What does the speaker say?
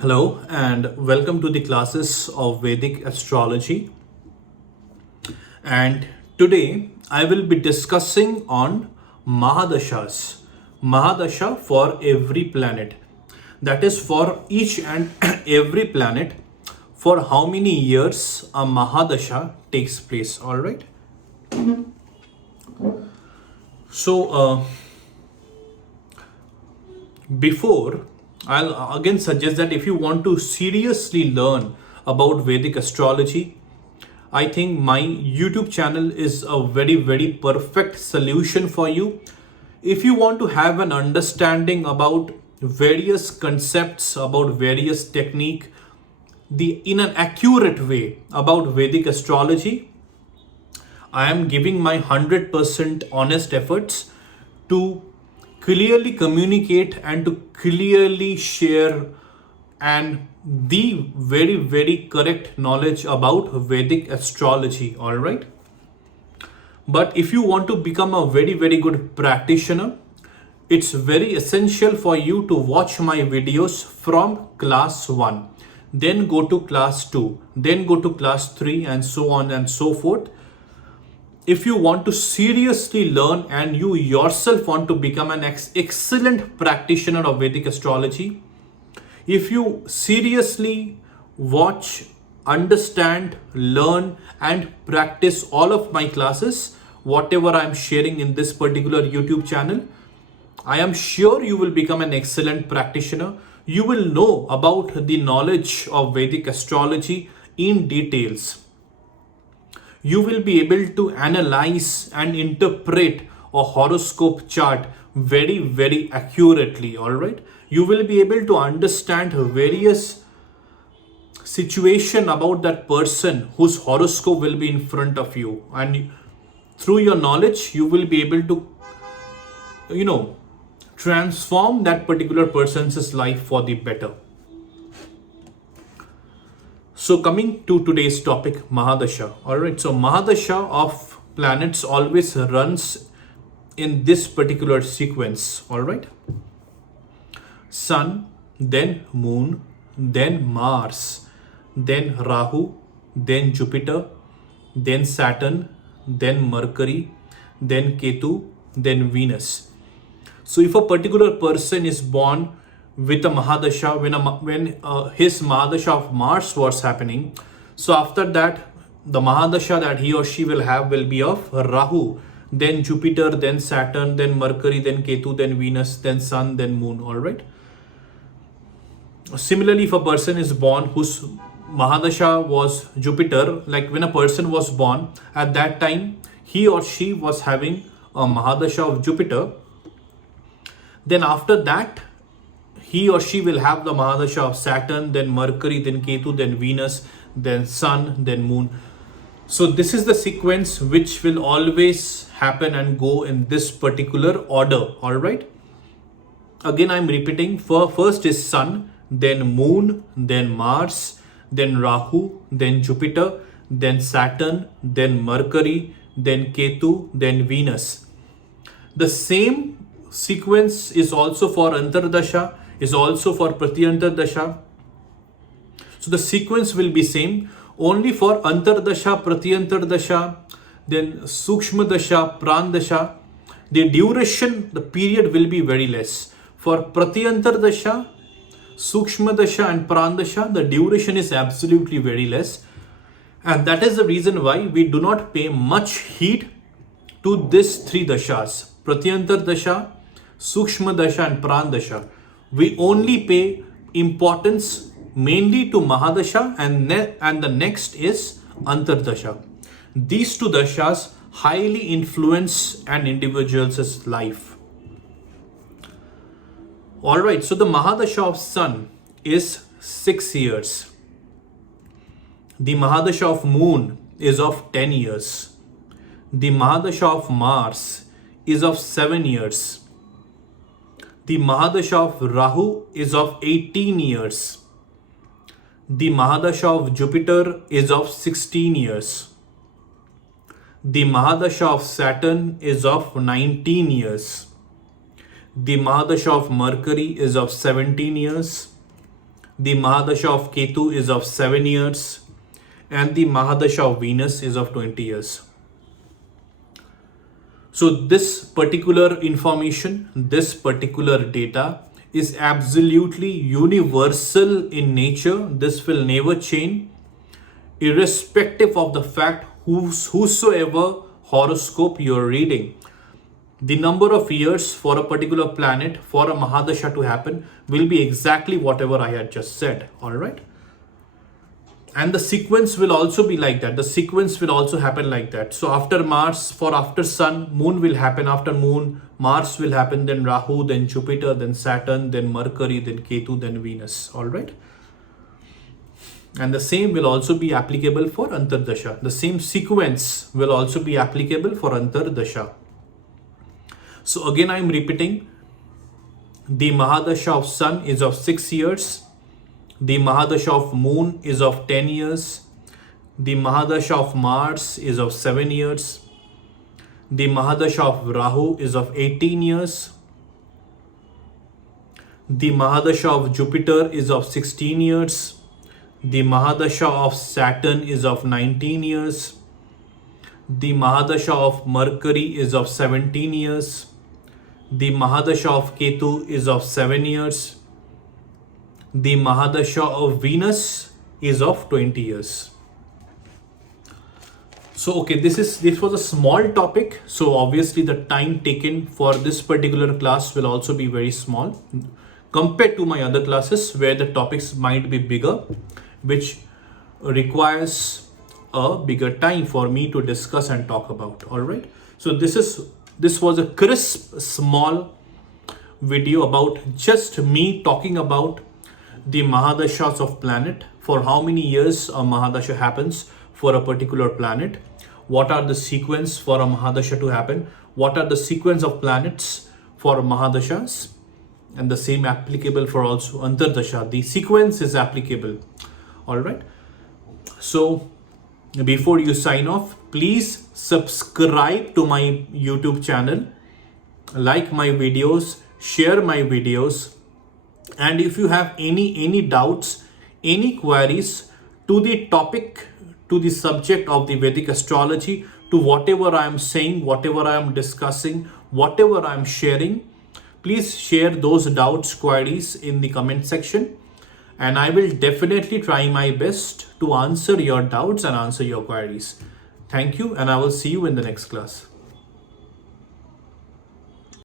Hello and welcome to the classes of Vedic astrology. And today I will be discussing on Mahadashas. Mahadasha for every planet. That is for each and every planet for how many years a Mahadasha takes place. All right. So before, I'll again suggest that if you want to seriously learn about Vedic astrology, I think my YouTube channel is a very perfect solution for you. If you want to have an understanding about various concepts, about various technique, the in an accurate way about Vedic astrology, I am giving my 100% honest efforts to clearly communicate and to clearly share and the very correct knowledge about Vedic astrology. All right. But if you want to become a very good practitioner, it's very essential for you to watch my videos from class 1, then go to class 2, then go to class 3, and so on and so forth. If you want to seriously learn and you yourself want to become an excellent practitioner of Vedic astrology, if you seriously watch, understand, learn, and practice all of my classes, whatever I'm sharing in this particular YouTube channel, I am sure you will become an excellent practitioner. You will know about the knowledge of Vedic astrology in details. You will be able to analyze and interpret a horoscope chart very accurately. All right, you will be able to understand various situation about that person whose horoscope will be in front of you, and through your knowledge you will be able to transform that particular person's life for the better. So coming to today's topic, Mahadasha. All right. So Mahadasha of planets always runs in this particular sequence. All right. Sun, then Moon, then Mars, then Rahu, then Jupiter, then Saturn, then Mercury, then Ketu, then Venus. So if a particular person is born with a Mahadasha, when his Mahadasha of Mars was happening, so after that, the Mahadasha that he or she will have will be of Rahu, then Jupiter, then Saturn, then Mercury, then Ketu, then Venus, then Sun, then Moon. All right. Similarly, if a person is born whose Mahadasha was Jupiter, like when a person was born, at that time he or she was having a Mahadasha of Jupiter, then after that he or she will have the Mahadasha of Saturn, then Mercury, then Ketu, then Venus, then Sun, then Moon. So this is the sequence which will always happen and go in this particular order. All right. Again, I'm repeating. First is Sun, then Moon, then Mars, then Rahu, then Jupiter, then Saturn, then Mercury, then Ketu, then Venus. The same sequence is also for Antardasha, is also for Pratyantardasha. So the sequence will be same. Only for Antardasha, Pratyantardasha, then Sukshma Dasha, Prandasha, the duration, the period will be very less. For Pratyantardasha, Sukshma Dasha and Prandasha, the duration is absolutely very less. And that is the reason why we do not pay much heed to these three dashas, Pratyantardasha, Sukshma Dasha and Prandasha. We only pay importance mainly to Mahadasha, and the next is Antardasha. These two dashas highly influence an individual's life. All right, so the Mahadasha of Sun is 6 years. The Mahadasha of Moon is of 10 years. The Mahadasha of Mars is of 7 years. The Mahadasha of Rahu is of 18 years. The Mahadasha of Jupiter is of 16 years. The Mahadasha of Saturn is of 19 years. The Mahadasha of Mercury is of 17 years. The Mahadasha of Ketu is of 7 years. And the Mahadasha of Venus is of 20 years. So this particular information, this particular data is absolutely universal in nature. This will never change, irrespective of the fact whosoever horoscope you're reading. The number of years for a particular planet for a Mahadasha to happen will be exactly whatever I had just said. All right. And the sequence will also be like that. The sequence will also happen like that. So after Mars, after Sun, Moon will happen. After Moon, Mars will happen. Then Rahu, then Jupiter, then Saturn, then Mercury, then Ketu, then Venus. All right. And the same will also be applicable for Antardasha. The same sequence will also be applicable for Antardasha. So again, I am repeating. The Mahadasha of Sun is of 6 years. The Mahadasha of Moon is of 10 years. The Mahadasha of Mars is of 7 years. The Mahadasha of Rahu is of 18 years. The Mahadasha of Jupiter is of 16 years. The Mahadasha of Saturn is of 19 years. The Mahadasha of Mercury is of 17 years. The Mahadasha of Ketu is of 7 years. The Mahadasha of Venus is of 20 years. So okay, this was a small topic. So obviously the time taken for this particular class will also be very small compared to my other classes where the topics might be bigger, which requires a bigger time for me to discuss and talk about. All right. So this was a crisp, small video about just me talking about the Mahadashas of planet, for how many years a Mahadasha happens for a particular planet, what are the sequence for a Mahadasha to happen, what are the sequence of planets for Mahadashas, and the same applicable for also Antardasha. The sequence is applicable. All right. So before you sign off, please subscribe to my YouTube channel, like my videos, share my videos. And if you have any doubts, any queries to the topic, to the subject of the Vedic astrology, to whatever I am saying, whatever I am discussing, whatever I am sharing, please share those doubts, queries in the comment section. And I will definitely try my best to answer your doubts and answer your queries. Thank you, and I will see you in the next class.